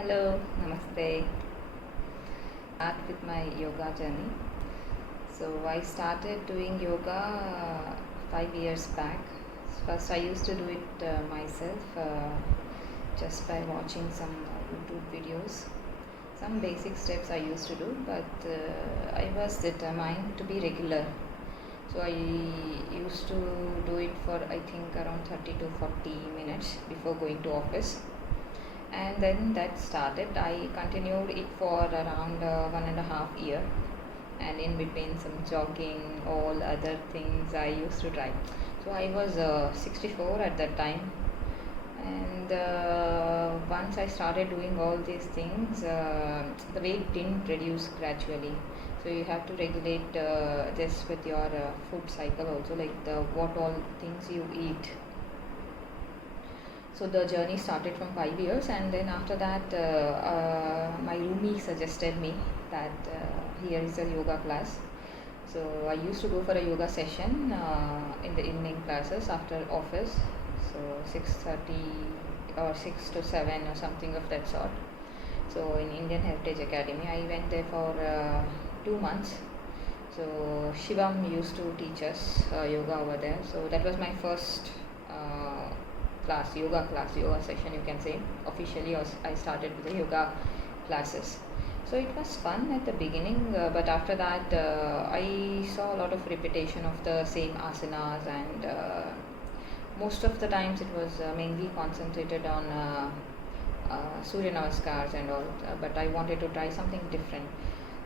Hello, namaste. Start with my yoga journey. So I started doing yoga 5 years back. First, I used to do it myself just by watching some YouTube videos. Some basic steps I used to do, but I was determined to be regular. So I used to do it for I think around 30 to 40 minutes before going to office. And then that started. I continued it for around 1.5 years, and in between some jogging, all other things I used to try. So I was 64 at that time, and once I started doing all these things, the weight didn't reduce gradually. So you have to regulate this with your food cycle also, like what all things you eat. So the journey started from 5 years, and then after that, my roomie suggested me that here is a yoga class. So I used to go for a yoga session in the evening classes after office. So 6:30 or 6 to 7 or something of that sort. So in Indian Heritage Academy, I went there for 2 months. So Shivam used to teach us yoga over there. So that was my first yoga session, you can say. Officially I started with the yoga classes. So it was fun at the beginning, but after that I saw a lot of repetition of the same asanas, and most of the times it was mainly concentrated on Surya Namaskars and all, but I wanted to try something different.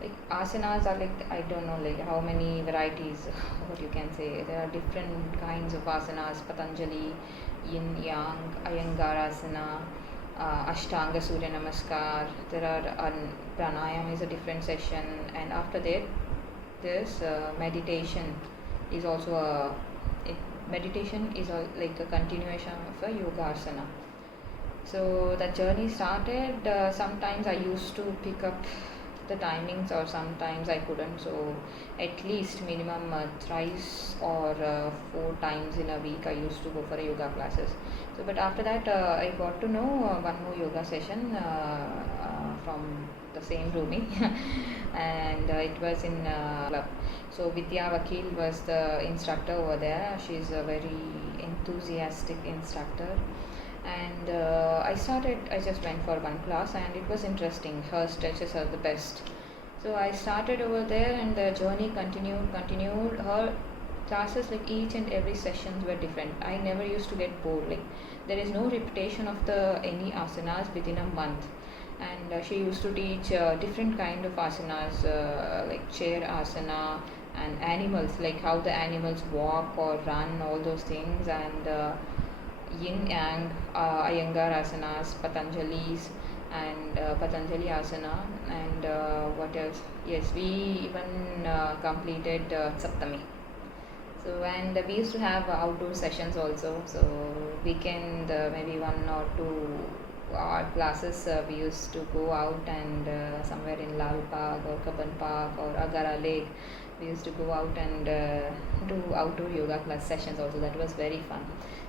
Like asanas are like, I don't know like how many varieties what you can say. There are different kinds of asanas: Patanjali, Yin Yang, Iyengarasana, Ashtanga Surya Namaskar. There are pranayama is a different session, and after that this meditation is also meditation is like a continuation of a yoga asana. So the journey started. Sometimes I used to pick up the timings, or sometimes I couldn't. So at least minimum thrice or 4 times in a week I used to go for yoga classes. So but after that I got to know one more yoga session from the same roomie and it was in club. So Vidya Vakil was the instructor over there. She's a very enthusiastic instructor, and I just went for one class, and it was interesting. Her stretches are the best. So I started over there, and the journey continued. Her classes, like each and every sessions were different. I never used to get bored. Like there is no repetition of the any asanas within a month. And she used to teach different kind of asanas, like chair asana, and animals, like how the animals walk or run, all those things, and Yin Yang, Iyengar asanas, Patanjali's, and Patanjali asana, and what else? Yes, we even completed Saptami. So and we used to have outdoor sessions also. So weekend maybe 1 or 2 classes we used to go out, and somewhere in Lal Park or Kaban Park or Agara Lake we used to go out and do outdoor yoga class sessions also. That was very fun.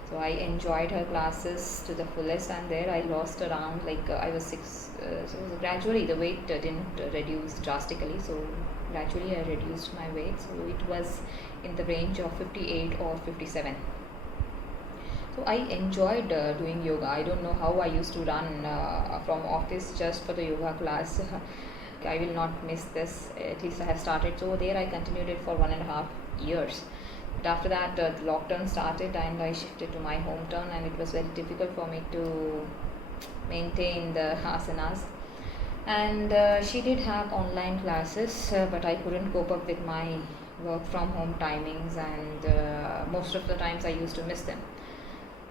So I enjoyed her classes to the fullest, and there I lost around like I was 6. So gradually the weight didn't reduce drastically. So gradually I reduced my weight. So it was in the range of 58 or 57. So I enjoyed doing yoga. I don't know how I used to run from office just for the yoga class. I will not miss this. At least I have started. So there I continued it for 1.5 years. But after that, the lockdown started, and I shifted to my hometown, and it was very difficult for me to maintain the asanas. And she did have online classes, but I couldn't cope up with my work from home timings, and most of the times I used to miss them.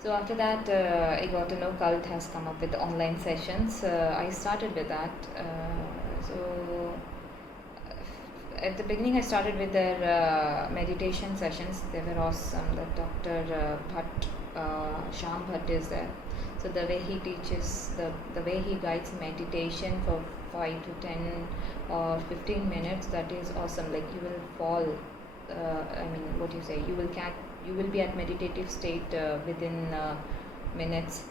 So after that, I got to know Cult has come up with online sessions. I started with that. So at the beginning I started with their meditation sessions. They were awesome. The Dr. Sham Bhatt is there. So the way he teaches, the way he guides meditation for 5 to 10 or 15 minutes, that is awesome. Like you will fall, you will be at meditative state within minutes,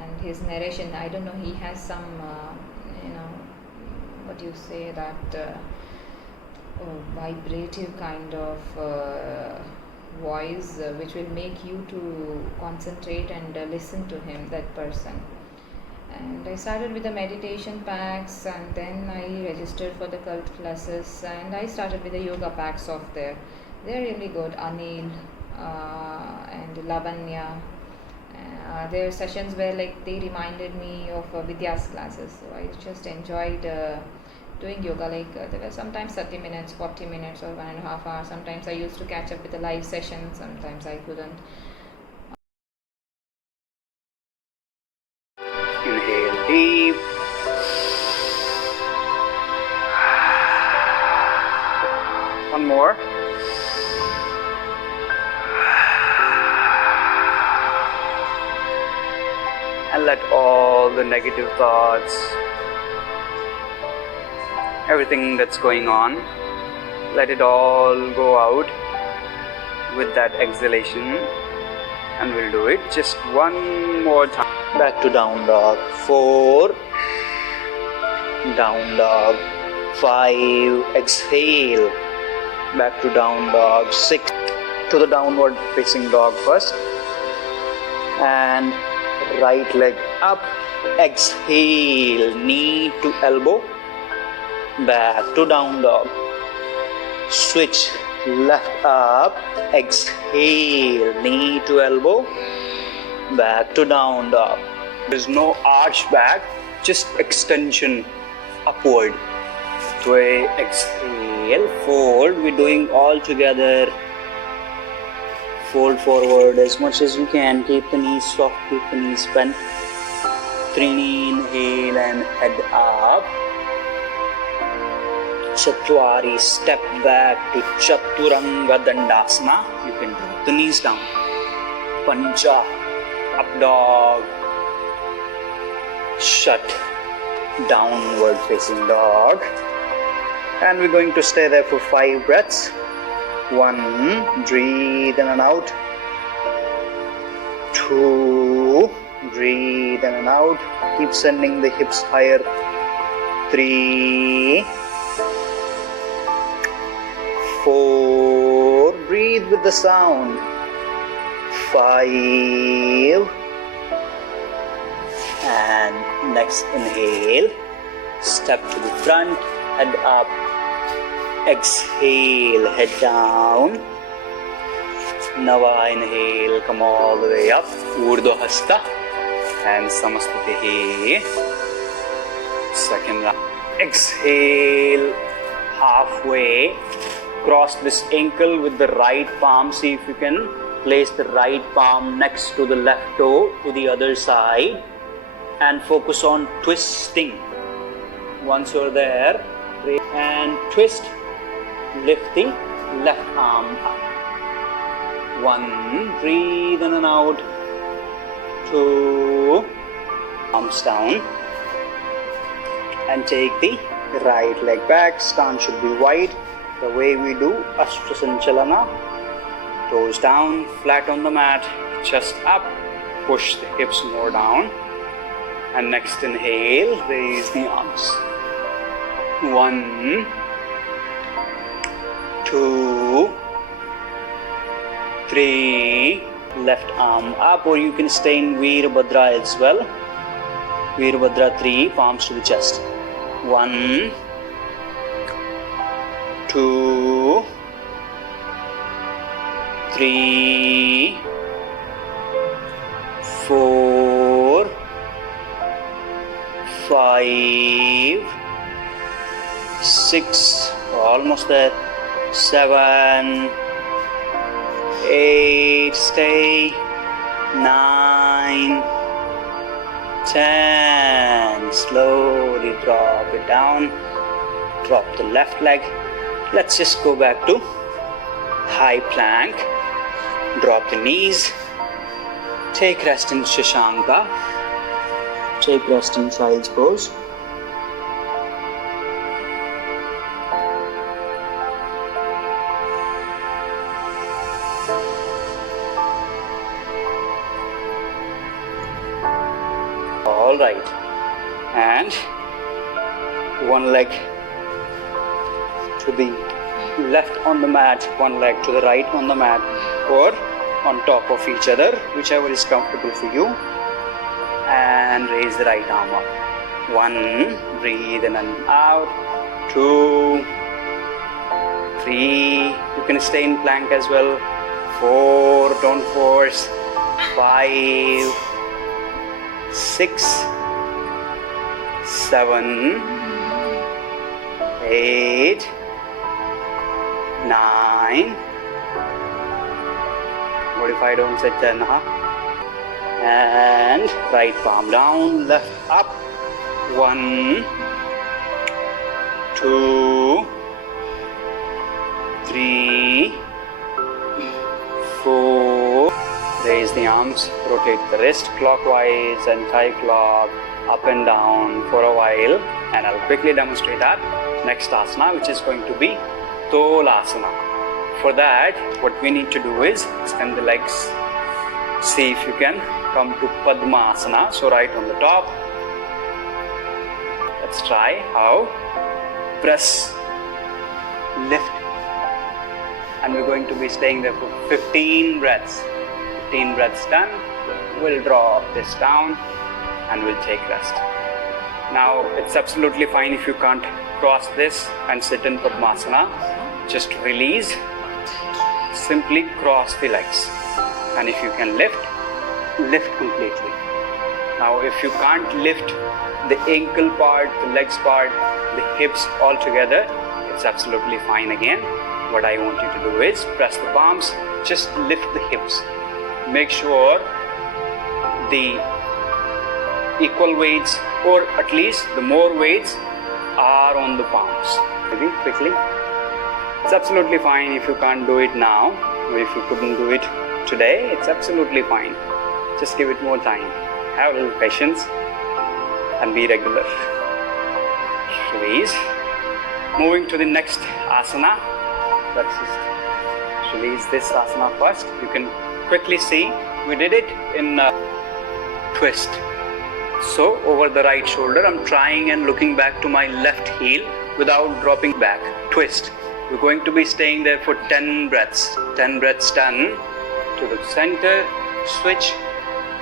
and his narration, I don't know, he has some what you say, that vibrative kind of voice, which will make you to concentrate and listen to him, that person. And I started with the meditation packs, and then I registered for the cult classes, and I started with the yoga packs of there. They're really good. Anil and Lavanya. Their sessions were like, they reminded me of Vidya's classes. So I just enjoyed doing yoga. Like there were sometimes 30 minutes, 40 minutes, or 1.5 hours. Sometimes I used to catch up with the live session. Sometimes I couldn't. Inhale deep. One more. And let all the negative thoughts, everything that's going on, let it all go out with that exhalation. And we'll do it just one more time. Back to down dog. 4. Down dog. 5. Exhale. Back to down dog. 6. To the downward facing dog first. And right leg up. Exhale. Knee to elbow. Back to down dog. Switch. Left up. Exhale. Knee to elbow. Back to down dog. There's no arch back, just extension upward. 3. Exhale. Fold. We're doing all together. Fold forward as much as you can. Keep the knees soft. Keep the knees bent. 3. Inhale and head up. Chatwari. Step back to Chaturanga Dandasana. You can drop the knees down. Pancha. Up dog. Shut. Downward facing dog. And we're going to stay there for 5 breaths. 1. Breathe in and out. 2. Breathe in and out. Keep sending the hips higher. 3. 4. Breathe with the sound. 5. And next inhale. Step to the front. Head up. Exhale. Head down. Nava. Inhale. Come all the way up. Urdhva Hasta. And Samastitihi. Second round. Exhale. Halfway. Cross this ankle with the right palm. See if you can place the right palm next to the left toe to the other side. And focus on twisting. Once you're there, and twist. Lift the left arm up. 1. Breathe in and out. 2. Arms down. And take the right leg back. Stance should be wide. The way we do Ashtrasanchalana. Toes down, flat on the mat. Chest up. Push the hips more down. And next inhale, raise the arms. 1, 2, 3. Left arm up, or you can stay in Veerabhadra as well. Veerabhadra 3, palms to the chest. 1, 2, 3, 4, 5, 6, almost there. 7, 8, stay. 9, 10. Slowly drop it down. Drop the left leg. Let's just go back to high plank. Drop the knees. Take rest in Shashanka. Take rest in child's pose. and one leg to the left on the mat, one leg to the right on the mat, or on top of each other, whichever is comfortable for you. And raise the right arm up. 1, breathe in and out. 2, 3, you can stay in plank as well. 4, don't force. 5, 6, 7, 8, 9. What if I don't say 10? And right palm down, left up. 1, 2, 3, 4. Raise the arms, rotate the wrist clockwise, anti-clock, up and down for a while, and I'll quickly demonstrate that next asana, which is going to be Tolasana. For that, what we need to do is extend the legs. See if you can come to Padmasana, so right on the top. Let's try how. Press, lift, and we're going to be staying there for 15 breaths. 15 breaths done, we'll drop this down and we'll take rest. Now, it's absolutely fine if you can't cross this and sit in Padmasana. Just release, simply cross the legs. And if you can lift, lift completely. Now, if you can't lift the ankle part, the legs part, the hips all together, it's absolutely fine again. What I want you to do is press the palms, just lift the hips. Make sure the equal weights, or at least the more weights, are on the palms. Maybe quickly. It's absolutely fine if you can't do it now, or if you couldn't do it today, it's absolutely fine. Just give it more time. Have a little patience and be regular. Release. Moving to the next asana. Let's just release this asana first. You can quickly see we did it in twist. So over the right shoulder, I'm trying and looking back to my left heel without dropping back. Twist. We're going to be staying there for 10 breaths. 10 breaths done. To the center, switch,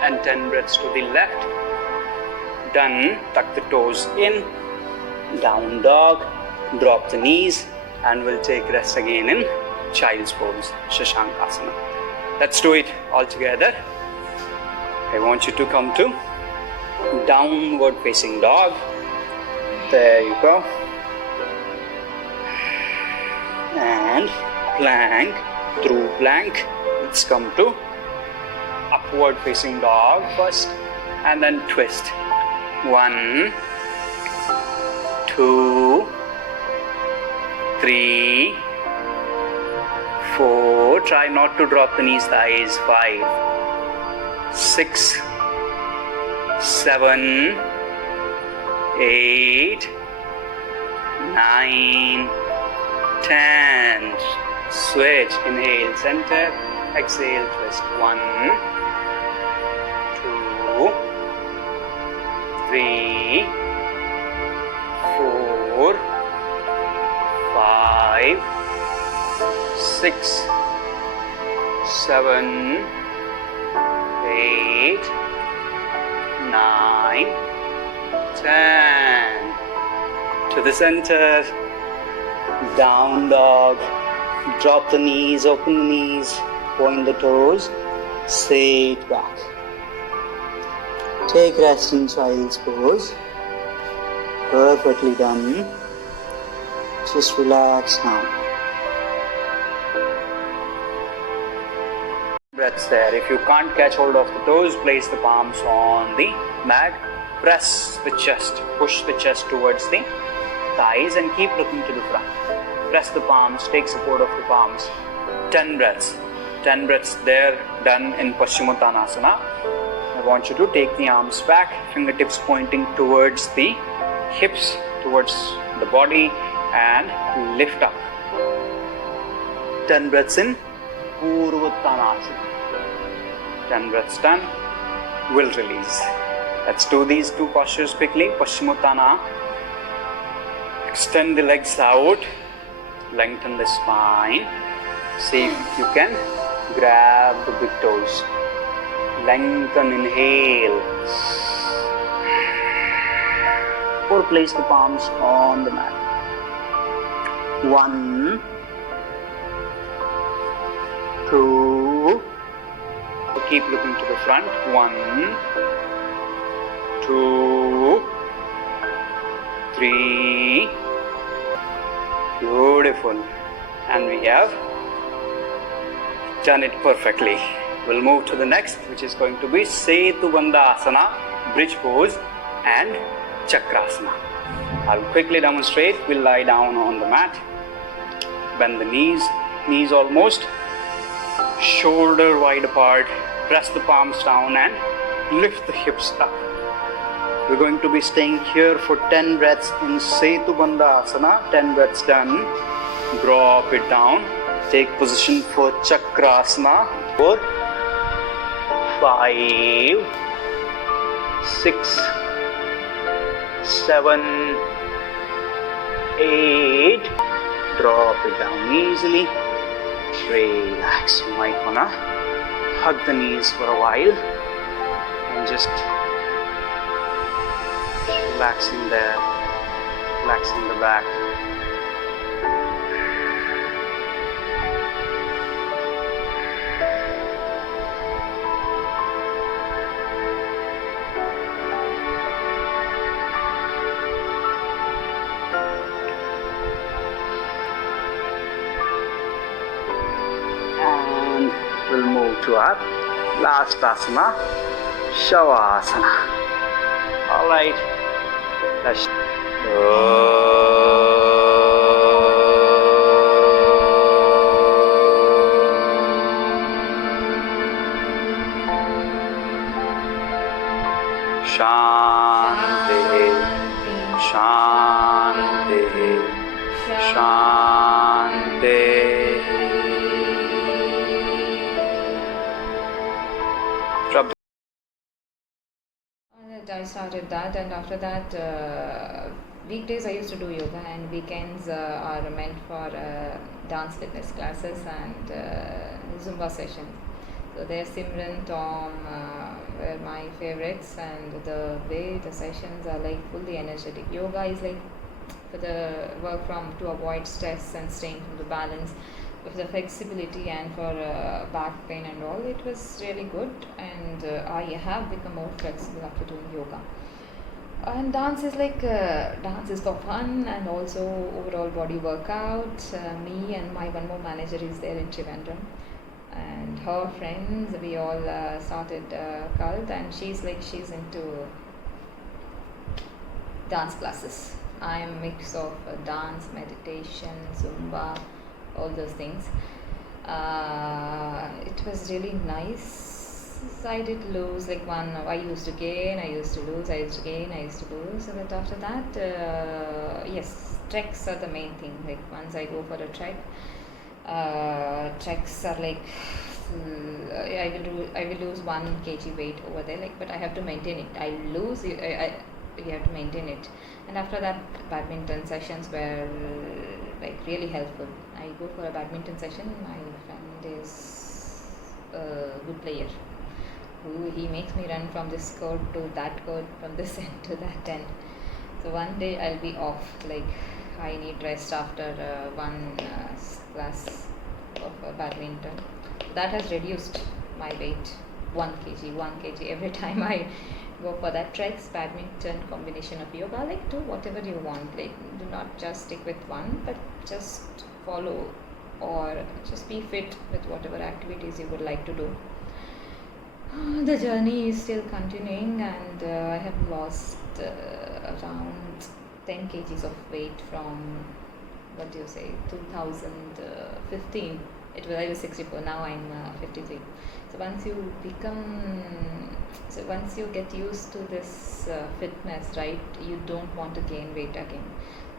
and 10 breaths to the left. Done. Tuck the toes in. Down dog. Drop the knees, and we'll take rest again in child's pose, Shashankasana. Let's do it all together. I want you to come to downward facing dog. There you go. And plank, through plank. Let's come to upward facing dog first, and then twist. 1, 2, 3, 4. Try not to drop the knees, thighs. 5, 6, 7, 8, 9, 10. Switch. Inhale, center. Exhale, twist. 1, 2, 3, 4, 5, 6, 7, 8, 9, 10. To the center. Down dog. Drop the knees, open the knees, point the toes, sit back. Take rest in child's pose. Perfectly done. Just relax now. Breaths there. If you can't catch hold of the toes, place the palms on the mat. Press the chest. Push the chest towards the thighs and keep looking to the front. Press the palms. Take support of the palms. 10 breaths. 10 breaths there, done in Paschimottanasana. I want you to take the arms back, fingertips pointing towards the hips, towards the body, and lift up. 10 breaths in Purvottanasana. 10 breaths done. We'll release. Let's do these two postures quickly. Paschimottanasana. Extend the legs out. Lengthen the spine. See if you can grab the big toes. Lengthen, inhale. Or place the palms on the mat. 1, 2. Keep looking to the front. 1, 2, 3. Beautiful. And we have done it perfectly. We'll move to the next, which is going to be Setubandhasana, bridge pose, and Chakrasana. I'll quickly demonstrate. We'll lie down on the mat. Bend the knees almost shoulder wide apart. Press the palms down and lift the hips up. We're going to be staying here for 10 breaths in Setubandhasana. 10 breaths done. Drop it down. Take position for Chakrasana. 4, 5, 6, 7, 8. Drop it down easily. Relax. You might wanna hug the knees for a while and just relaxing there, relaxing the back. We'll move to our last asana, Shavasana. Alright. Let's Shanti, Shanti, Shanti. I started that, and after that, weekdays I used to do yoga, and weekends are meant for dance fitness classes and Zumba sessions. So their Simran, Tom were my favorites, and the way the sessions are like fully energetic. Yoga is like for the work from to avoid stress and staying from the balance, with the flexibility and for back pain and all. It was really good, and I have become more flexible after doing yoga. And dance is like dance is for fun and also overall body workout. Me and my one more manager is there in Trivandrum, and her friends, we all started cult, and she's into dance classes. I'm a mix of dance, meditation, Zumba, all those things. It was really nice. I did lose like one. I used to gain, I used to lose, I used to gain, I used to lose. But after that, yes, treks are the main thing. Like once I go for a trek, treks are like I will lose 1 kg weight over there. Like, but I have to maintain it. I lose. You have to maintain it. And after that, badminton sessions were like really helpful. I go for a badminton session. My friend is a good player. He makes me run from this court to that court, from this end to that end. So one day I'll be off. Like I need rest after one class of badminton. That has reduced my weight 1 kg every time I go for that. Treks, badminton, combination of yoga. Like do whatever you want. Like do not just stick with one, but just follow or just be fit with whatever activities you would like to do. The journey is still continuing, and I have lost around 10 kgs of weight from 2015. I was 64, now I'm 53. So once you get used to this fitness, right, you don't want to gain weight again.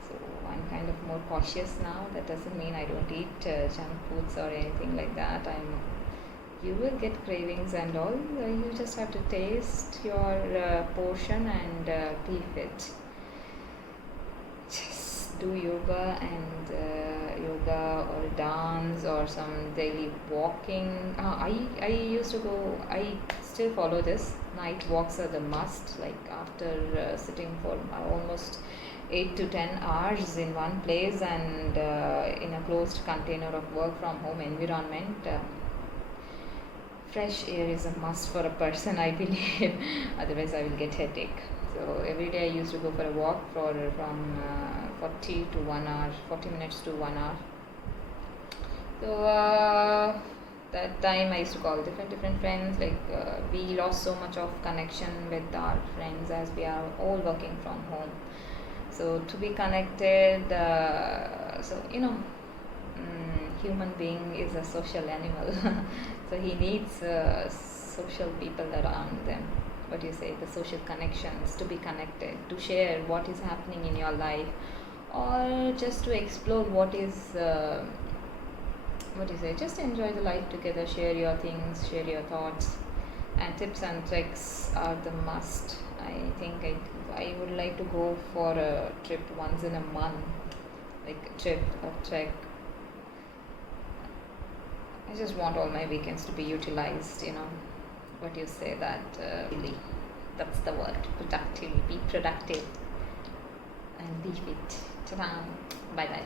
So I'm kind of more cautious now. That doesn't mean I don't eat junk foods or anything like that. I'm you will get cravings and all. You just have to taste your portion and be fit. Just do yoga and yoga or dance or some daily walking. I used to go. I still follow this. Night walks are the must. Like after sitting for almost 8 to 10 hours in one place and in a closed container of work from home environment. Fresh air is a must for a person, I believe. Otherwise, I will get headache. So every day I used to go for a walk from 40 to 1 hour, 40 minutes to 1 hour. So that time I used to call different friends. Like we lost so much of connection with our friends as we are all working from home. So to be connected, human being is a social animal. So he needs social people around them. What do you say? The social connections, to be connected, to share what is happening in your life, or just to explore what is what do you say? Just enjoy the life together, share your things, share your thoughts, and tips and tricks are the must. I think I would like to go for a trip once in a month, like a trip or trek. I just want all my weekends to be utilized, What you say that really, that's the word, productively, be productive and be fit. Ta-da! Bye bye.